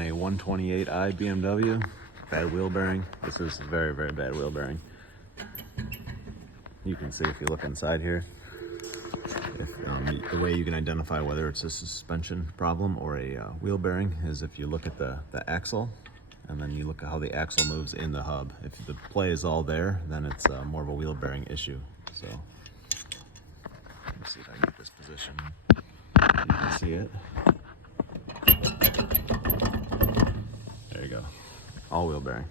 on a 128i BMW. Bad wheel bearing. This is very, very bad wheel bearing. You can see if you look inside here, the way you can identify whether it's a suspension problem or a wheel bearing is if you look at the axle, and then you look at how the axle moves in the hub. If the play is all there, then it's more of a wheel bearing issue. So let me see if I can get this position. You can see it. There you go. All wheel bearing.